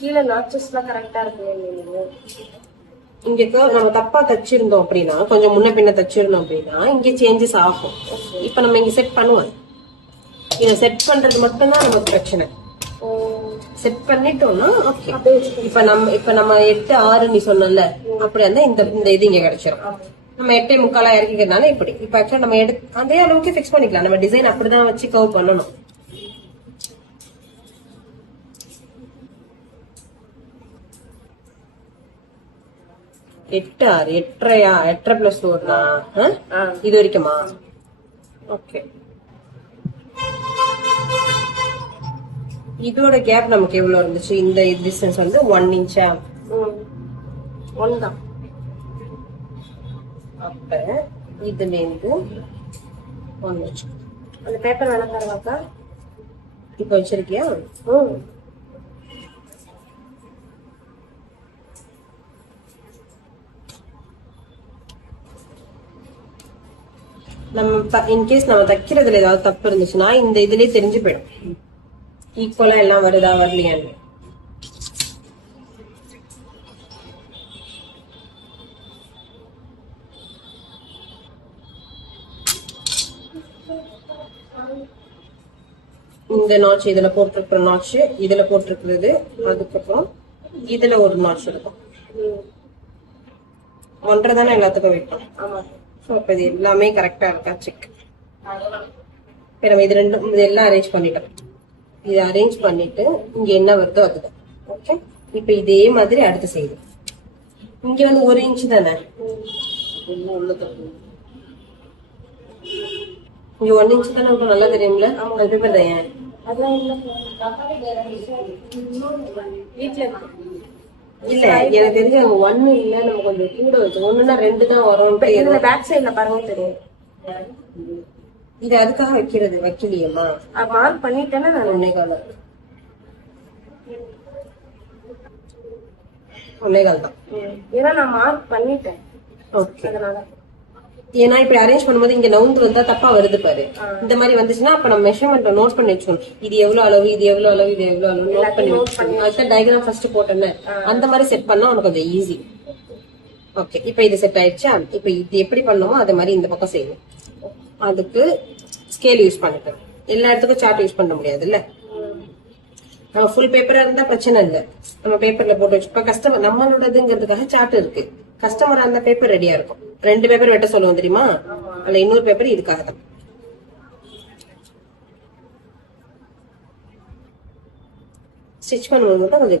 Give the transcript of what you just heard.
கீழே நாச்சஸ்லாம் கரெக்டா இருக்கு. இங்க நம்ம தப்பா தச்சிருந்தோம் அப்படின்னா, கொஞ்சம் முன்ன பின்ன தச்சிருந்தோம் அப்படின்னா இங்க சேஞ்சஸ் ஆகும். இப்ப நம்ம இங்க செட் பண்ணுவோம். இத செட் பண்றது மட்டும்தான் நமக்கு பிரச்சனை. செட் பண்ணிட்டோம்னா ஓகே. இப்ப நம்ம 8 6 நீ சொன்னல, அப்படி இருந்தா இந்த இது இங்க கிடைச்சிரும். நம்ம 8:45 இறக்கிக்கிறதுனால இப்படி. இப்ப ஆக்சுவலா நம்ம அதே அளவுக்கு ஃபிக்ஸ் பண்ணிக்கலாம். நம்ம டிசைன் அப்படிதான் வச்சு கவர் பண்ணணும். எட்டு 6 8:30 8:30 பிளஸ் 1 இது வரைக்குமா? ஓகே. இதோட கேப் நமக்கு எவ்வளவு இருந்துச்சு? இந்த டிஸ்டன்ஸ் வந்து 1 இன்ச்சா? 1 தான். அப்ப இதுல இருந்து 1 இன்ச். அந்த பேப்பர் வேணா தருவாக்கா? இப்ப வச்சிருக்கியா? நம்ம இன்கேஸ் நம்ம தைக்கிறதுல ஏதாவது தப்பு இருந்துச்சுன்னா இந்த இதுலயே தெரிஞ்சு போயிடும். ஈக்குவலா எல்லாம் வருதா வரலையான்னு. இந்த நாட்ச் இதுல போட்டிருக்கிற நாட்ச் இதுல போட்டிருக்கிறது, அதுக்கப்புறம் இதுல ஒரு நாட்ச் இருக்கும். 1.5 தானே எல்லாத்துக்கும் வைப்போம். இப்ப இது எல்லாமே கரெக்டா இருக்கா செக். இப்ப நம்ம இது எல்லாம் அரேஞ்ச் பண்ணிட்டோம். இது அரேஞ்ச் பண்ணிட்டு இங்க என்ன வருதோ அதுதான். ஓகே. இப்ப இதே மாதிரி அடுத்து செய்யுது. இங்க வந்து 1 இன்ச் தானே, இங்க 1 இன்ச் தானே இருக்கும். நல்லா தெரியும்ல? அது பேப்பர் தான். இல்ல எனக்கு தெரிஞ்ச 1 இல்ல, நம்ம கொஞ்சம் கூட வச்சு 1னா 2 தான் வரும். பேக் சைட்ல பாருங்க தெரியும். இது அதுக்காக வைக்கிறது வைக்கலையம்மா? மார்க் பண்ணிட்டேன்னா நான் 1.25 தான். ஏன்னா நான் மார்க் பண்ணிட்டேன். ஓகே. அதனால ஏன்னா இப்படி அரேஞ்ச் பண்ணும்போது இங்க நவுந்து வந்தா தப்பா வருது பாரு. இந்த மாதிரி வந்துச்சுன்னா அப்ப நம்ம மெஷர்மெண்ட் நோட் பண்ணி வச்சுக்கணும். இது எவ்வளவு அளவு, இது எவ்வளவு அளவு, இது எவ்வளவு அளவு நோட் பண்ணி வச்சுக்கணும். அதுதான் டயக்ராம் ஃபர்ஸ்ட் போட்டேன்னு அந்த மாதிரி செட் பண்ணா உனக்கு கொஞ்சம் ஈஸி. ஓகே. இப்ப இது செட் ஆயிடுச்சா? இப்ப இது எப்படி பண்ணணுமோ அதே மாதிரி இந்த பக்கம் செய்யணும். அதுக்கு ஸ்கேல் யூஸ் பண்ணிட்டோம். எல்லா இடத்துக்கும் சார்ட் யூஸ் பண்ண முடியாது இல்ல. நம்ம ஃபுல் பேப்பரா இருந்தா பிரச்சனை இல்ல, நம்ம பேப்பர்ல போட்டு வச்சு. இப்ப கஸ்டமர் நம்மளோடதுங்கிறதுக்காக சார்ட் இருக்கு. கஸ்டமரா இருந்தா பேப்பர் ரெடியா இருக்கும். 2 பேப்பர் வெட்ட சொல்லுவோம் தெரியுமா? அதுல இன்னொரு பேப்பர் இதுக்காக தான். ஸ்டிச் பண்ணும்போது கொஞ்சம்